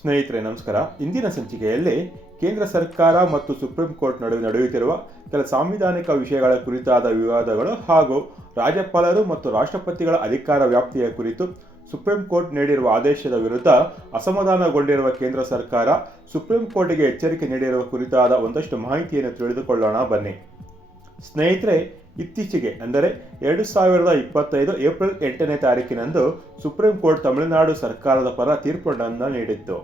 ಸ್ನೇಹಿತರೆ ನಮಸ್ಕಾರ. ಇಂದಿನ ಸಂಚಿಕೆಯಲ್ಲಿ ಕೇಂದ್ರ ಸರ್ಕಾರ ಮತ್ತು ಸುಪ್ರೀಂ ಕೋರ್ಟ್ ನಡುವೆ ನಡೆಯುತ್ತಿರುವ ಕೆಲ ಸಾಂವಿಧಾನಿಕ ವಿಷಯಗಳ ಕುರಿತಾದ ವಿವಾದಗಳು ಹಾಗೂ ರಾಜ್ಯಪಾಲರು ಮತ್ತು ರಾಷ್ಟ್ರಪತಿಗಳ ಅಧಿಕಾರ ವ್ಯಾಪ್ತಿಯ ಕುರಿತು ಸುಪ್ರೀಂ ಕೋರ್ಟ್ ನೀಡಿರುವ ಆದೇಶದ ವಿರುದ್ಧ ಅಸಮಾಧಾನಗೊಂಡಿರುವ ಕೇಂದ್ರ ಸರ್ಕಾರ ಸುಪ್ರೀಂ ಕೋರ್ಟ್ಗೆ ಎಚ್ಚರಿಕೆ ನೀಡಿರುವ ಕುರಿತಾದ ಒಂದಷ್ಟು ಮಾಹಿತಿಯನ್ನು ತಿಳಿದುಕೊಳ್ಳೋಣ ಬನ್ನಿ. ಸ್ನೇಹಿತರೆ, ಇತ್ತೀಚೆಗೆ ಅಂದರೆ 2025 ಏಪ್ರಿಲ್ 8ನೇ ತಾರೀಕಿನಂದು ಸುಪ್ರೀಂ ಕೋರ್ಟ್ ತಮಿಳುನಾಡು ಸರ್ಕಾರದ ಪರ ತೀರ್ಪನ್ನು ನೀಡಿತ್ತು.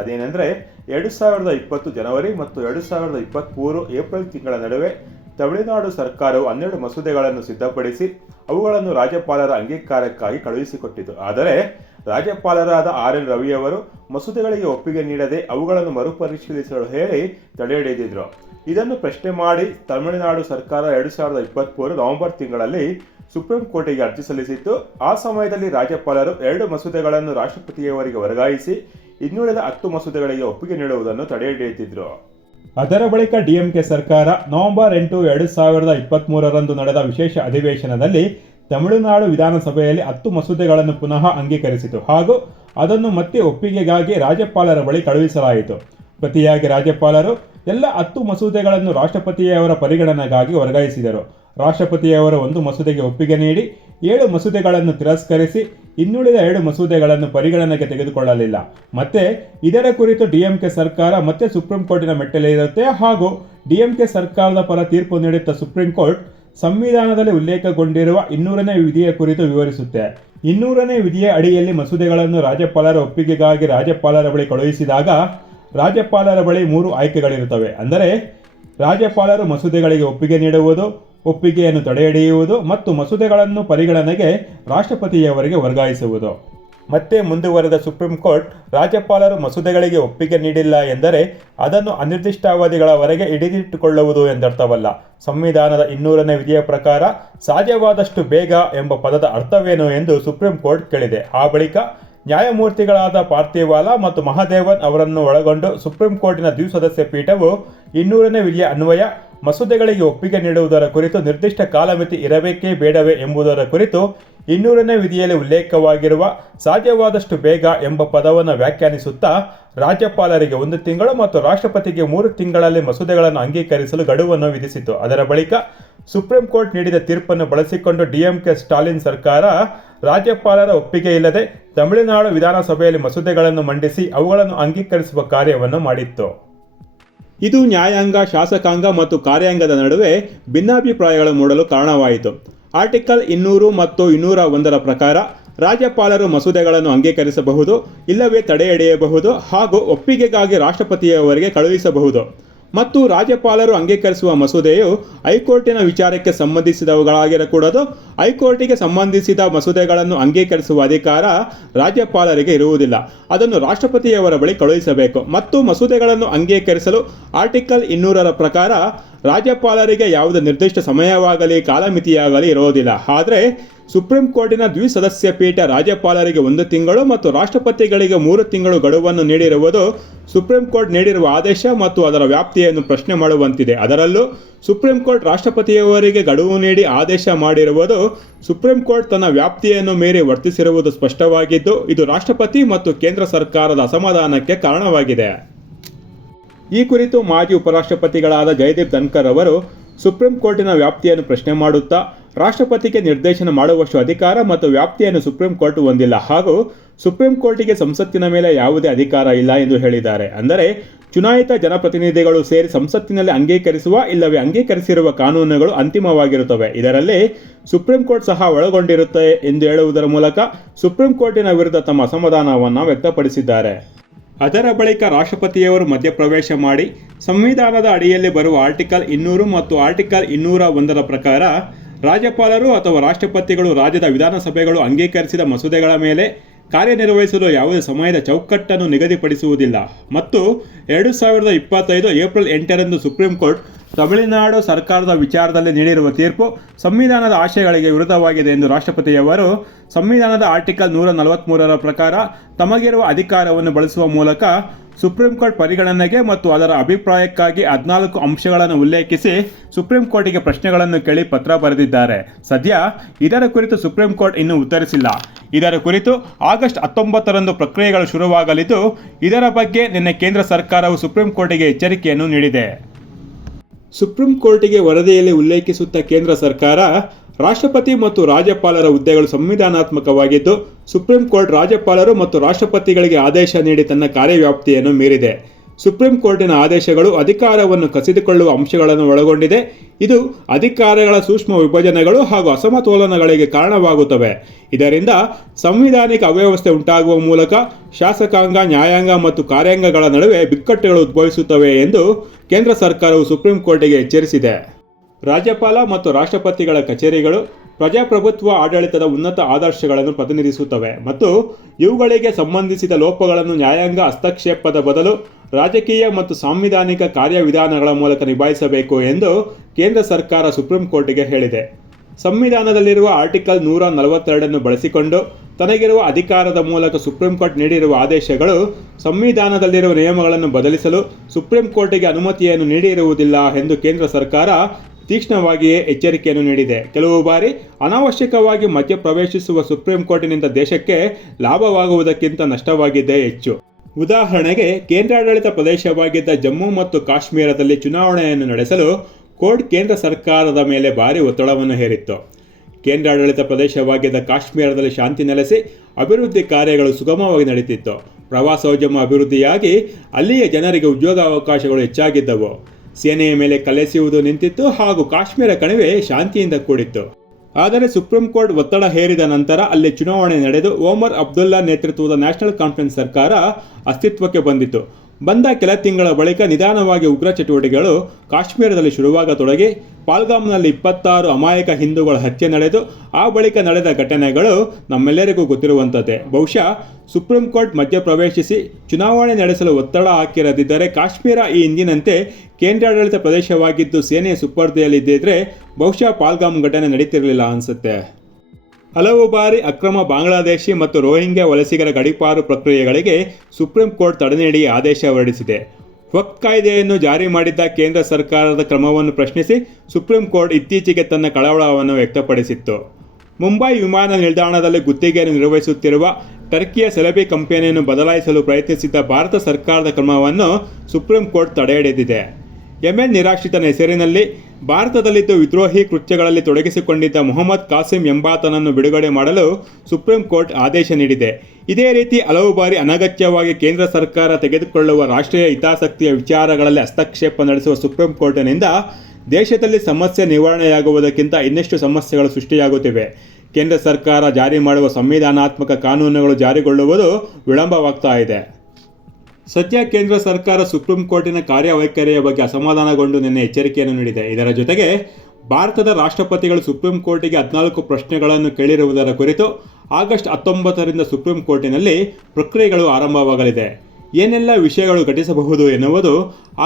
ಅದೇನೆಂದರೆ 2020 ಜನವರಿ ಮತ್ತು 2023 ಏಪ್ರಿಲ್ ತಿಂಗಳ ನಡುವೆ ತಮಿಳುನಾಡು ಸರ್ಕಾರವು 12 ಮಸೂದೆಗಳನ್ನು ಸಿದ್ಧಪಡಿಸಿ ಅವುಗಳನ್ನು ರಾಜ್ಯಪಾಲರ ಅಂಗೀಕಾರಕ್ಕಾಗಿ ಕಳುಹಿಸಿಕೊಟ್ಟಿತು. ಆದರೆ ರಾಜ್ಯಪಾಲರಾದ RN ರವಿಯವರು ಮಸೂದೆಗಳಿಗೆ ಒಪ್ಪಿಗೆ ನೀಡದೆ ಅವುಗಳನ್ನು ಮರುಪರಿಶೀಲಿಸಲು ಹೇಳಿ ತಡೆಹಿಡಿದಿದ್ರು. ಇದನ್ನು ಪ್ರಶ್ನೆ ಮಾಡಿ ತಮಿಳುನಾಡು ಸರ್ಕಾರ 2023 ನವೆಂಬರ್ ತಿಂಗಳಲ್ಲಿ ಸುಪ್ರೀಂ ಕೋರ್ಟಿಗೆ ಅರ್ಜಿ ಸಲ್ಲಿಸಿತ್ತು. ಆ ಸಮಯದಲ್ಲಿ ರಾಜ್ಯಪಾಲರು 2 ಮಸೂದೆಗಳನ್ನು ರಾಷ್ಟ್ರಪತಿಯವರಿಗೆ ವರ್ಗಾಯಿಸಿ ಇನ್ನುಳಿದ 10 ಮಸೂದೆಗಳಿಗೆ ಒಪ್ಪಿಗೆ ನೀಡುವುದನ್ನು ತಡೆಹಿಡಿಯುತ್ತಿದ್ದರು. ಅದರ ಬಳಿಕ ಡಿಎಂಕೆ ಸರ್ಕಾರ ನವೆಂಬರ್ 8, 2023ರಂದು ನಡೆದ ವಿಶೇಷ ಅಧಿವೇಶನದಲ್ಲಿ ತಮಿಳುನಾಡು ವಿಧಾನಸಭೆಯಲ್ಲಿ 10 ಮಸೂದೆಗಳನ್ನು ಪುನಃ ಅಂಗೀಕರಿಸಿತು ಹಾಗೂ ಅದನ್ನು ಮತ್ತೆ ಒಪ್ಪಿಗೆಗಾಗಿ ರಾಜ್ಯಪಾಲರ ಬಳಿ ಕಳುಹಿಸಲಾಯಿತು. ಪ್ರತಿಯಾಗಿ ರಾಜ್ಯಪಾಲರು ಎಲ್ಲ 10 ಮಸೂದೆಗಳನ್ನು ರಾಷ್ಟ್ರಪತಿಯವರ ಪರಿಗಣನೆಗಾಗಿ ವರ್ಗಾಯಿಸಿದರು. ರಾಷ್ಟ್ರಪತಿಯವರು 1 ಮಸೂದೆಗೆ ಒಪ್ಪಿಗೆ ನೀಡಿ 7 ಮಸೂದೆಗಳನ್ನು ತಿರಸ್ಕರಿಸಿ ಇನ್ನುಳಿದ 2 ಮಸೂದೆಗಳನ್ನು ಪರಿಗಣನೆಗೆ ತೆಗೆದುಕೊಳ್ಳಲಿಲ್ಲ. ಮತ್ತೆ ಇದರ ಕುರಿತು ಡಿಎಂಕೆ ಸರ್ಕಾರ ಮತ್ತೆ ಸುಪ್ರೀಂ ಕೋರ್ಟಿನ ಮೆಟ್ಟಿಲೇರುತ್ತೆ ಹಾಗೂ ಡಿಎಂಕೆ ಸರ್ಕಾರದ ಪರ ತೀರ್ಪು ನೀಡುತ್ತಾ ಸುಪ್ರೀಂ ಕೋರ್ಟ್ ಸಂವಿಧಾನದಲ್ಲಿ ಉಲ್ಲೇಖಗೊಂಡಿರುವ 200ನೇ ವಿಧಿಯ ಕುರಿತು ವಿವರಿಸುತ್ತೆ. 200ನೇ ವಿಧಿಯ ಅಡಿಯಲ್ಲಿ ಮಸೂದೆಗಳನ್ನು ರಾಜ್ಯಪಾಲರ ಒಪ್ಪಿಗೆಗಾಗಿ ರಾಜ್ಯಪಾಲರ ಬಳಿ ಕಳುಹಿಸಿದಾಗ ರಾಜ್ಯಪಾಲರ ಬಳಿ 3 ಆಯ್ಕೆಗಳಿರುತ್ತವೆ. ಅಂದರೆ ರಾಜ್ಯಪಾಲರು ಮಸೂದೆಗಳಿಗೆ ಒಪ್ಪಿಗೆ ನೀಡುವುದು, ಒಪ್ಪಿಗೆಯನ್ನು ತಡೆಹಿಡಿಯುವುದು ಮತ್ತು ಮಸೂದೆಗಳನ್ನು ಪರಿಗಣನೆಗೆ ರಾಷ್ಟ್ರಪತಿಯವರಿಗೆ ವರ್ಗಾಯಿಸುವುದು. ಮತ್ತೆ ಮುಂದುವರೆದ ಸುಪ್ರೀಂ ಕೋರ್ಟ್ ರಾಜ್ಯಪಾಲರು ಮಸೂದೆಗಳಿಗೆ ಒಪ್ಪಿಗೆ ನೀಡಿಲ್ಲ ಎಂದರೆ ಅದನ್ನು ಅನಿರ್ದಿಷ್ಟಾವಧಿಗಳವರೆಗೆ ಹಿಡಿದಿಟ್ಟುಕೊಳ್ಳುವುದು ಎಂದರ್ಥವಲ್ಲ. ಸಂವಿಧಾನದ 200ನೇ ವಿಧಿಯ ಪ್ರಕಾರ ಸಾಧ್ಯವಾದಷ್ಟು ಬೇಗ ಎಂಬ ಪದದ ಅರ್ಥವೇನು ಎಂದು ಸುಪ್ರೀಂ ಕೋರ್ಟ್ ಕೇಳಿದೆ. ಆ ಬಳಿಕ ನ್ಯಾಯಮೂರ್ತಿಗಳಾದ ಪಾರ್ಥಿವಾಲಾ ಮತ್ತು ಮಹದೇವನ್ ಅವರನ್ನು ಒಳಗೊಂಡು ಸುಪ್ರೀಂ ಕೋರ್ಟಿನ ದ್ವಿಸದಸ್ಯ ಪೀಠವು 200ನೇ ವಿಧಿಯ ಅನ್ವಯ ಮಸೂದೆಗಳಿಗೆ ಒಪ್ಪಿಗೆ ನೀಡುವುದರ ಕುರಿತು ನಿರ್ದಿಷ್ಟ ಕಾಲಮಿತಿ ಇರಬೇಕೇ ಬೇಡವೇ ಎಂಬುದರ ಕುರಿತು 200ನೇ ವಿಧಿಯಲ್ಲಿ ಉಲ್ಲೇಖವಾಗಿರುವ ಸಾಧ್ಯವಾದಷ್ಟು ಬೇಗ ಎಂಬ ಪದವನ್ನು ವ್ಯಾಖ್ಯಾನಿಸುತ್ತಾ ರಾಜ್ಯಪಾಲರಿಗೆ 1 ತಿಂಗಳು ಮತ್ತು ರಾಷ್ಟ್ರಪತಿಗೆ 3 ತಿಂಗಳಲ್ಲಿ ಮಸೂದೆಗಳನ್ನು ಅಂಗೀಕರಿಸಲು ಗಡುವನ್ನು ವಿಧಿಸಿತು. ಅದರ ಬಳಿಕ ಸುಪ್ರೀಂ ಕೋರ್ಟ್ ನೀಡಿದ ತೀರ್ಪನ್ನು ಬಳಸಿಕೊಂಡು ಡಿಎಂಕೆ ಸ್ಟಾಲಿನ್ ಸರ್ಕಾರ ರಾಜ್ಯಪಾಲರ ಒಪ್ಪಿಗೆ ಇಲ್ಲದೆ ತಮಿಳುನಾಡು ವಿಧಾನಸಭೆಯಲ್ಲಿ ಮಸೂದೆಗಳನ್ನು ಮಂಡಿಸಿ ಅವುಗಳನ್ನು ಅಂಗೀಕರಿಸುವ ಕಾರ್ಯವನ್ನು ಮಾಡಿತ್ತು. ಇದು ನ್ಯಾಯಾಂಗ, ಶಾಸಕಾಂಗ ಮತ್ತು ಕಾರ್ಯಾಂಗದ ನಡುವೆ ಭಿನ್ನಾಭಿಪ್ರಾಯಗಳು ಮೂಡಲು ಕಾರಣವಾಯಿತು. ಆರ್ಟಿಕಲ್ 200 ಮತ್ತು 201ರ ಪ್ರಕಾರ ರಾಜ್ಯಪಾಲರು ಮಸೂದೆಗಳನ್ನು ಅಂಗೀಕರಿಸಬಹುದು, ಇಲ್ಲವೇ ತಡೆಹಿಡಿಯಬಹುದು ಹಾಗೂ ಒಪ್ಪಿಗೆಗಾಗಿ ರಾಷ್ಟ್ರಪತಿಯವರಿಗೆ ಕಳುಹಿಸಬಹುದು. ಮತ್ತು ರಾಜ್ಯಪಾಲರು ಅಂಗೀಕರಿಸುವ ಮಸೂದೆಯು ಹೈಕೋರ್ಟಿನ ವಿಚಾರಕ್ಕೆ ಸಂಬಂಧಿಸಿದವುಗಳಾಗಿರಕೂಡದು. ಹೈಕೋರ್ಟಿಗೆ ಸಂಬಂಧಿಸಿದ ಮಸೂದೆಗಳನ್ನು ಅಂಗೀಕರಿಸುವ ಅಧಿಕಾರ ರಾಜ್ಯಪಾಲರಿಗೆ ಇರುವುದಿಲ್ಲ. ಅದನ್ನು ರಾಷ್ಟ್ರಪತಿಯವರ ಬಳಿ ಕಳುಹಿಸಬೇಕು. ಮತ್ತು ಮಸೂದೆಗಳನ್ನು ಅಂಗೀಕರಿಸಲು ಆರ್ಟಿಕಲ್ 200ರ ಪ್ರಕಾರ ರಾಜ್ಯಪಾಲರಿಗೆ ಯಾವುದೇ ನಿರ್ದಿಷ್ಟ ಸಮಯವಾಗಲಿ ಕಾಲಮಿತಿಯಾಗಲಿ ಇರುವುದಿಲ್ಲ. ಆದರೆ ಸುಪ್ರೀಂ ಕೋರ್ಟಿನ ದ್ವಿಸದಸ್ಯ ಪೀಠ ರಾಜ್ಯಪಾಲರಿಗೆ 1 ತಿಂಗಳು ಮತ್ತು ರಾಷ್ಟ್ರಪತಿಗಳಿಗೆ 3 ತಿಂಗಳು ಗಡುವನ್ನು ನೀಡಿರುವುದು ಸುಪ್ರೀಂ ಕೋರ್ಟ್ ನೀಡಿರುವ ಆದೇಶ ಮತ್ತು ಅದರ ವ್ಯಾಪ್ತಿಯನ್ನು ಪ್ರಶ್ನೆ ಮಾಡುವಂತಿದೆ. ಅದರಲ್ಲೂ ಸುಪ್ರೀಂ ಕೋರ್ಟ್ ರಾಷ್ಟ್ರಪತಿಯವರಿಗೆ ಗಡುವು ನೀಡಿ ಆದೇಶ ಮಾಡಿರುವುದು ಸುಪ್ರೀಂ ಕೋರ್ಟ್ ತನ್ನ ವ್ಯಾಪ್ತಿಯನ್ನು ಮೀರಿ ವರ್ತಿಸಿರುವುದು ಸ್ಪಷ್ಟವಾಗಿದ್ದು ಇದು ರಾಷ್ಟ್ರಪತಿ ಮತ್ತು ಕೇಂದ್ರ ಸರ್ಕಾರದ ಅಸಮಾಧಾನಕ್ಕೆ ಕಾರಣವಾಗಿದೆ. ಈ ಕುರಿತು ಮಾಜಿ ಉಪರಾಷ್ಟ್ರಪತಿಗಳಾದ ಜಯದೀಪ್ ಧನ್ಕರ್ ಅವರು ಸುಪ್ರೀಂ ಕೋರ್ಟಿನ ವ್ಯಾಪ್ತಿಯನ್ನು ಪ್ರಶ್ನೆ ಮಾಡುತ್ತಾ ರಾಷ್ಟ್ರಪತಿಗೆ ನಿರ್ದೇಶನ ಮಾಡುವಷ್ಟು ಅಧಿಕಾರ ಮತ್ತು ವ್ಯಾಪ್ತಿಯನ್ನು ಸುಪ್ರೀಂ ಕೋರ್ಟ್ ಹೊಂದಿಲ್ಲ ಹಾಗೂ ಸುಪ್ರೀಂ ಕೋರ್ಟಿಗೆ ಸಂಸತ್ತಿನ ಮೇಲೆ ಯಾವುದೇ ಅಧಿಕಾರ ಇಲ್ಲ ಎಂದು ಹೇಳಿದ್ದಾರೆ. ಅಂದರೆ ಚುನಾಯಿತ ಜನಪ್ರತಿನಿಧಿಗಳು ಸೇರಿ ಸಂಸತ್ತಿನಲ್ಲಿ ಅಂಗೀಕರಿಸುವ ಇಲ್ಲವೇ ಅಂಗೀಕರಿಸಿರುವ ಕಾನೂನುಗಳು ಅಂತಿಮವಾಗಿರುತ್ತವೆ. ಇದರಲ್ಲಿ ಸುಪ್ರೀಂ ಕೋರ್ಟ್ ಸಹ ಒಳಗೊಂಡಿರುತ್ತೆ ಎಂದು ಹೇಳುವುದರ ಮೂಲಕ ಸುಪ್ರೀಂ ಕೋರ್ಟಿನ ವಿರುದ್ಧ ತಮ್ಮ ಅಸಮಾಧಾನವನ್ನು ವ್ಯಕ್ತಪಡಿಸಿದ್ದಾರೆ. ಅದರ ಬಳಿಕ ರಾಷ್ಟ್ರಪತಿಯವರು ಮಧ್ಯಪ್ರವೇಶ ಮಾಡಿ ಸಂವಿಧಾನದ ಅಡಿಯಲ್ಲಿ ಬರುವ ಆರ್ಟಿಕಲ್ 200 ಮತ್ತು ಆರ್ಟಿಕಲ್ 201ರ ಪ್ರಕಾರ ರಾಜ್ಯಪಾಲರು ಅಥವಾ ರಾಷ್ಟ್ರಪತಿಗಳು ರಾಜ್ಯದ ವಿಧಾನಸಭೆಗಳು ಅಂಗೀಕರಿಸಿದ ಮಸೂದೆಗಳ ಮೇಲೆ ಕಾರ್ಯನಿರ್ವಹಿಸಲು ಯಾವುದೇ ಸಮಯದ ಚೌಕಟ್ಟನ್ನು ನಿಗದಿಪಡಿಸುವುದಿಲ್ಲ. ಮತ್ತು 2025 ಏಪ್ರಿಲ್ 8ರಂದು ಸುಪ್ರೀಂ ಕೋರ್ಟ್ ತಮಿಳುನಾಡು ಸರ್ಕಾರದ ವಿಚಾರದಲ್ಲಿ ನೀಡಿರುವ ತೀರ್ಪು ಸಂವಿಧಾನದ ಆಶಯಗಳಿಗೆ ವಿರುದ್ಧವಾಗಿದೆ ಎಂದು ರಾಷ್ಟ್ರಪತಿಯವರು ಸಂವಿಧಾನದ ಆರ್ಟಿಕಲ್ 143ರ ಪ್ರಕಾರ ತಮಗಿರುವ ಅಧಿಕಾರವನ್ನು ಬಳಸುವ ಮೂಲಕ ಸುಪ್ರೀಂ ಕೋರ್ಟ್ ಪರಿಗಣನೆಗೆ ಮತ್ತು ಅದರ ಅಭಿಪ್ರಾಯಕ್ಕಾಗಿ 14 ಅಂಶಗಳನ್ನು ಉಲ್ಲೇಖಿಸಿ ಸುಪ್ರೀಂ ಕೋರ್ಟಿಗೆ ಪ್ರಶ್ನೆಗಳನ್ನು ಕೇಳಿ ಪತ್ರ ಬರೆದಿದ್ದಾರೆ. ಸದ್ಯ ಇದರ ಕುರಿತು ಸುಪ್ರೀಂ ಕೋರ್ಟ್ ಇನ್ನೂ ಉತ್ತರಿಸಿಲ್ಲ. ಇದರ ಕುರಿತು ಆಗಸ್ಟ್ 19ರಂದು ಪ್ರಕ್ರಿಯೆಗಳು ಶುರುವಾಗಲಿದ್ದು, ಇದರ ಬಗ್ಗೆ ನಿನ್ನೆ ಕೇಂದ್ರ ಸರ್ಕಾರವು ಸುಪ್ರೀಂ ಕೋರ್ಟಿಗೆ ಎಚ್ಚರಿಕೆಯನ್ನು ನೀಡಿದೆ. ಸುಪ್ರೀಂ ಕೋರ್ಟಿಗೆ ವರದಿಯಲ್ಲಿ ಉಲ್ಲೇಖಿಸುತ್ತಾ ಕೇಂದ್ರ ಸರ್ಕಾರ, ರಾಷ್ಟ್ರಪತಿ ಮತ್ತು ರಾಜ್ಯಪಾಲರ ಹುದ್ದೆಗಳು ಸಂವಿಧಾನಾತ್ಮಕವಾಗಿದ್ದು, ಸುಪ್ರೀಂ ಕೋರ್ಟ್ ರಾಜ್ಯಪಾಲರು ಮತ್ತು ರಾಷ್ಟ್ರಪತಿಗಳಿಗೆ ಆದೇಶ ನೀಡಿ ತನ್ನ ಕಾರ್ಯವ್ಯಾಪ್ತಿಯನ್ನು ಮೀರಿದೆ. ಸುಪ್ರೀಂ ಕೋರ್ಟಿನ ಆದೇಶಗಳು ಅಧಿಕಾರವನ್ನು ಕಸಿದುಕೊಳ್ಳುವ ಅಂಶಗಳನ್ನು ಒಳಗೊಂಡಿದೆ. ಇದು ಅಧಿಕಾರಗಳ ಸೂಕ್ಷ್ಮ ವಿಭಜನೆಗಳು ಹಾಗೂ ಅಸಮತೋಲನಗಳಿಗೆ ಕಾರಣವಾಗುತ್ತವೆ. ಇದರಿಂದ ಸಂವಿಧಾನಿಕ ಅವ್ಯವಸ್ಥೆ ಉಂಟಾಗುವ ಮೂಲಕ ಶಾಸಕಾಂಗ, ನ್ಯಾಯಾಂಗ ಮತ್ತು ಕಾರ್ಯಾಂಗಗಳ ನಡುವೆ ಬಿಕ್ಕಟ್ಟುಗಳು ಉದ್ಭವಿಸುತ್ತವೆ ಎಂದು ಕೇಂದ್ರ ಸರ್ಕಾರವು ಸುಪ್ರೀಂ ಕೋರ್ಟಿಗೆ ಎಚ್ಚರಿಸಿದೆ. ರಾಜ್ಯಪಾಲ ಮತ್ತು ರಾಷ್ಟ್ರಪತಿಗಳ ಕಚೇರಿಗಳು ಪ್ರಜಾಪ್ರಭುತ್ವ ಆಡಳಿತದ ಉನ್ನತ ಆದರ್ಶಗಳನ್ನು ಪ್ರತಿನಿಧಿಸುತ್ತವೆ ಮತ್ತು ಇವುಗಳಿಗೆ ಸಂಬಂಧಿಸಿದ ಲೋಪಗಳನ್ನು ನ್ಯಾಯಾಂಗ ಹಸ್ತಕ್ಷೇಪದ ಬದಲು ರಾಜಕೀಯ ಮತ್ತು ಸಾಂವಿಧಾನಿಕ ಕಾರ್ಯವಿಧಾನಗಳ ಮೂಲಕ ನಿಭಾಯಿಸಬೇಕು ಎಂದು ಕೇಂದ್ರ ಸರ್ಕಾರ ಸುಪ್ರೀಂ ಕೋರ್ಟಿಗೆ ಹೇಳಿದೆ. ಸಂವಿಧಾನದಲ್ಲಿರುವ ಆರ್ಟಿಕಲ್ 142 ಬಳಸಿಕೊಂಡು ತನಗಿರುವ ಅಧಿಕಾರದ ಮೂಲಕ ಸುಪ್ರೀಂ ಕೋರ್ಟ್ ನೀಡಿರುವ ಆದೇಶಗಳು ಸಂವಿಧಾನದಲ್ಲಿರುವ ನಿಯಮಗಳನ್ನು ಬದಲಿಸಲು ಸುಪ್ರೀಂ ಕೋರ್ಟಿಗೆ ಅನುಮತಿಯನ್ನು ನೀಡಿರುವುದಿಲ್ಲ ಎಂದು ಕೇಂದ್ರ ಸರ್ಕಾರ ತೀಕ್ಷ್ಣವಾಗಿಯೇ ಎಚ್ಚರಿಕೆಯನ್ನು ನೀಡಿದೆ. ಕೆಲವು ಬಾರಿ ಅನಾವಶ್ಯಕವಾಗಿ ಮಧ್ಯಪ್ರವೇಶಿಸುವ ಸುಪ್ರೀಂ ಕೋರ್ಟಿನಿಂದ ದೇಶಕ್ಕೆ ಲಾಭವಾಗುವುದಕ್ಕಿಂತ ನಷ್ಟವಾಗಿದ್ದೇ ಹೆಚ್ಚು. ಉದಾಹರಣೆಗೆ, ಕೇಂದ್ರಾಡಳಿತ ಪ್ರದೇಶವಾಗಿದ್ದ ಜಮ್ಮು ಮತ್ತು ಕಾಶ್ಮೀರದಲ್ಲಿ ಚುನಾವಣೆಯನ್ನು ನಡೆಸಲು ಕೋರ್ಟ್ ಕೇಂದ್ರ ಸರ್ಕಾರದ ಮೇಲೆ ಭಾರಿ ಒತ್ತಡವನ್ನು ಹೇರಿತ್ತು. ಕೇಂದ್ರಾಡಳಿತ ಪ್ರದೇಶವಾಗಿದ್ದ ಕಾಶ್ಮೀರದಲ್ಲಿ ಶಾಂತಿ ನೆಲೆಸಿ ಅಭಿವೃದ್ಧಿ ಕಾರ್ಯಗಳು ಸುಗಮವಾಗಿ ನಡೆಯುತ್ತಿತ್ತು. ಪ್ರವಾಸೋದ್ಯಮ ಅಭಿವೃದ್ಧಿಯಾಗಿ ಅಲ್ಲಿಯ ಜನರಿಗೆ ಉದ್ಯೋಗಾವಕಾಶಗಳು ಹೆಚ್ಚಾಗಿದ್ದವು. ಸೇನೆಯ ಮೇಲೆ ಕಲೆಸೆಯುವುದು ನಿಂತಿತ್ತು ಹಾಗೂ ಕಾಶ್ಮೀರ ಕಣಿವೆ ಶಾಂತಿಯಿಂದ ಕೂಡಿತ್ತು. ಆದರೆ ಸುಪ್ರೀಂ ಕೋರ್ಟ್ ಒತ್ತಡ ಹೇರಿದ ನಂತರ ಅಲ್ಲಿ ಚುನಾವಣೆ ನಡೆದು ಒಮರ್ ಅಬ್ದುಲ್ಲಾ ನೇತೃತ್ವದ ನ್ಯಾಷನಲ್ ಕಾನ್ಫರೆನ್ಸ್ ಸರ್ಕಾರ ಅಸ್ತಿತ್ವಕ್ಕೆ ಬಂದಿತು. ಬಂದ ಕೆಲ ತಿಂಗಳ ಬಳಿಕ ನಿಧಾನವಾಗಿ ಉಗ್ರ ಚಟುವಟಿಕೆಗಳು ಕಾಶ್ಮೀರದಲ್ಲಿ ಶುರುವಾಗತೊಡಗಿ ಪಾಲ್ಗಾಮ್ನಲ್ಲಿ 26 ಅಮಾಯಕ ಹಿಂದೂಗಳ ಹತ್ಯೆ ನಡೆದು ಆ ಬಳಿಕ ನಡೆದ ಘಟನೆಗಳು ನಮ್ಮೆಲ್ಲರಿಗೂ ಗೊತ್ತಿರುವಂಥದ್ದೇ. ಬಹುಶಃ ಸುಪ್ರೀಂ ಕೋರ್ಟ್ ಮಧ್ಯಪ್ರವೇಶಿಸಿ ಚುನಾವಣೆ ನಡೆಸಲು ಒತ್ತಡ ಹಾಕಿರದಿದ್ದರೆ ಕಾಶ್ಮೀರ ಈ ಹಿಂದಿನಂತೆ ಕೇಂದ್ರಾಡಳಿತ ಪ್ರದೇಶವಾಗಿದ್ದು ಸೇನೆಯ ಸುಪರ್ದಿಯಲ್ಲಿದ್ದಿದ್ರೆ ಬಹುಶಃ ಪಾಲ್ಗಾಮ್ ಘಟನೆ ನಡೀತಿರಲಿಲ್ಲ ಅನಿಸುತ್ತೆ. ಹಲವು ಬಾರಿ ಅಕ್ರಮ ಬಾಂಗ್ಲಾದೇಶಿ ಮತ್ತು ರೋಹಿಂಗ್ಯಾ ವಲಸಿಗರ ಗಡೀಪಾರು ಪ್ರಕ್ರಿಯೆಗಳಿಗೆ ಸುಪ್ರೀಂ ಕೋರ್ಟ್ ತಡೆ ನೀಡಿ ಆದೇಶ ಹೊರಡಿಸಿದೆ. ವಕ್ಫ್ ಕಾಯ್ದೆಯನ್ನು ಜಾರಿ ಮಾಡಿದ್ದ ಕೇಂದ್ರ ಸರ್ಕಾರದ ಕ್ರಮವನ್ನು ಪ್ರಶ್ನಿಸಿ ಸುಪ್ರೀಂ ಕೋರ್ಟ್ ಇತ್ತೀಚೆಗೆ ತನ್ನ ಕಳವಳವನ್ನು ವ್ಯಕ್ತಪಡಿಸಿತ್ತು. ಮುಂಬೈ ವಿಮಾನ ನಿಲ್ದಾಣದಲ್ಲಿ ಗುತ್ತಿಗೆಯನ್ನು ನಿರ್ವಹಿಸುತ್ತಿರುವ ಟರ್ಕಿಯ ಸೆಲೆಬಿ ಕಂಪನಿಯನ್ನು ಬದಲಾಯಿಸಲು ಪ್ರಯತ್ನಿಸಿದ್ದ ಭಾರತ ಸರ್ಕಾರದ ಕ್ರಮವನ್ನು ಸುಪ್ರೀಂ ಕೋರ್ಟ್ ತಡೆಹಿಡಿದಿದೆ. ಯೆಮೆನ್ ನಿರಾಶ್ರಿತನ ಹೆಸರಿನಲ್ಲಿ ಭಾರತದಲ್ಲಿದ್ದು ವಿದ್ರೋಹಿ ಕೃತ್ಯಗಳಲ್ಲಿ ತೊಡಗಿಸಿಕೊಂಡಿದ್ದ ಮೊಹಮ್ಮದ್ ಕಾಸಿಂ ಎಂಬಾತನನ್ನು ಬಿಡುಗಡೆ ಮಾಡಲು ಸುಪ್ರೀಂ ಕೋರ್ಟ್ ಆದೇಶ ನೀಡಿದೆ. ಇದೇ ರೀತಿ ಹಲವು ಬಾರಿ ಅನಗತ್ಯವಾಗಿ ಕೇಂದ್ರ ಸರ್ಕಾರ ತೆಗೆದುಕೊಳ್ಳುವ ರಾಷ್ಟ್ರೀಯ ಹಿತಾಸಕ್ತಿಯ ವಿಚಾರಗಳಲ್ಲಿ ಹಸ್ತಕ್ಷೇಪ ನಡೆಸುವ ಸುಪ್ರೀಂ ಕೋರ್ಟಿನಿಂದ ದೇಶದಲ್ಲಿ ಸಮಸ್ಯೆ ನಿವಾರಣೆಯಾಗುವುದಕ್ಕಿಂತ ಇನ್ನಷ್ಟು ಸಮಸ್ಯೆಗಳು ಸೃಷ್ಟಿಯಾಗುತ್ತಿವೆ. ಕೇಂದ್ರ ಸರ್ಕಾರ ಜಾರಿ ಮಾಡುವ ಸಂವಿಧಾನಾತ್ಮಕ ಕಾನೂನುಗಳು ಜಾರಿಗೊಳ್ಳುವುದು ವಿಳಂಬವಾಗ್ತಾ ಇದೆ. ಸದ್ಯ ಕೇಂದ್ರ ಸರ್ಕಾರ ಸುಪ್ರೀಂ ಕೋರ್ಟಿನ ಕಾರ್ಯವೈಖರಿಯ ಬಗ್ಗೆ ಅಸಮಾಧಾನಗೊಂಡು ನಿನ್ನೆ ಎಚ್ಚರಿಕೆಯನ್ನು ನೀಡಿದೆ. ಇದರ ಜೊತೆಗೆ ಭಾರತದ ರಾಷ್ಟ್ರಪತಿಗಳು ಸುಪ್ರೀಂ ಕೋರ್ಟಿಗೆ 14 ಪ್ರಶ್ನೆಗಳನ್ನು ಕೇಳಿರುವುದರ ಕುರಿತು ಆಗಸ್ಟ್ 19ರಿಂದ ಸುಪ್ರೀಂ ಕೋರ್ಟಿನಲ್ಲಿ ಪ್ರಕ್ರಿಯೆಗಳು ಆರಂಭವಾಗಲಿದೆ. ಏನೆಲ್ಲ ವಿಷಯಗಳು ಘಟಿಸಬಹುದು ಎನ್ನುವುದು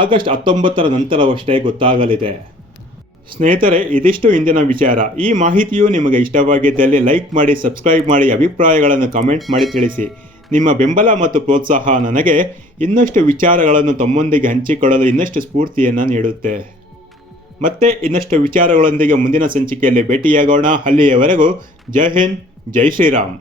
ಆಗಸ್ಟ್ 19ರ ನಂತರವಷ್ಟೇ ಗೊತ್ತಾಗಲಿದೆ. ಸ್ನೇಹಿತರೆ, ಇದಿಷ್ಟು ಇಂದಿನ ವಿಚಾರ. ಈ ಮಾಹಿತಿಯು ನಿಮಗೆ ಇಷ್ಟವಾಗಿದ್ದಲ್ಲಿ ಲೈಕ್ ಮಾಡಿ, ಸಬ್ಸ್ಕ್ರೈಬ್ ಮಾಡಿ, ಅಭಿಪ್ರಾಯಗಳನ್ನು ಕಮೆಂಟ್ ಮಾಡಿ ತಿಳಿಸಿ. ನಿಮ್ಮ ಬೆಂಬಲ ಮತ್ತು ಪ್ರೋತ್ಸಾಹ ನನಗೆ ಇನ್ನಷ್ಟು ವಿಚಾರಗಳನ್ನು ತಮ್ಮೊಂದಿಗೆ ಹಂಚಿಕೊಳ್ಳಲು ಇನ್ನಷ್ಟು ಸ್ಫೂರ್ತಿಯನ್ನು ನೀಡುತ್ತೆ. ಮತ್ತೆ ಇನ್ನಷ್ಟು ವಿಚಾರಗಳೊಂದಿಗೆ ಮುಂದಿನ ಸಂಚಿಕೆಯಲ್ಲಿ ಭೇಟಿಯಾಗೋಣ. ಅಲ್ಲಿಯವರೆಗೂ ಜೈ ಹಿಂದ್, ಜೈ ಶ್ರೀರಾಮ್.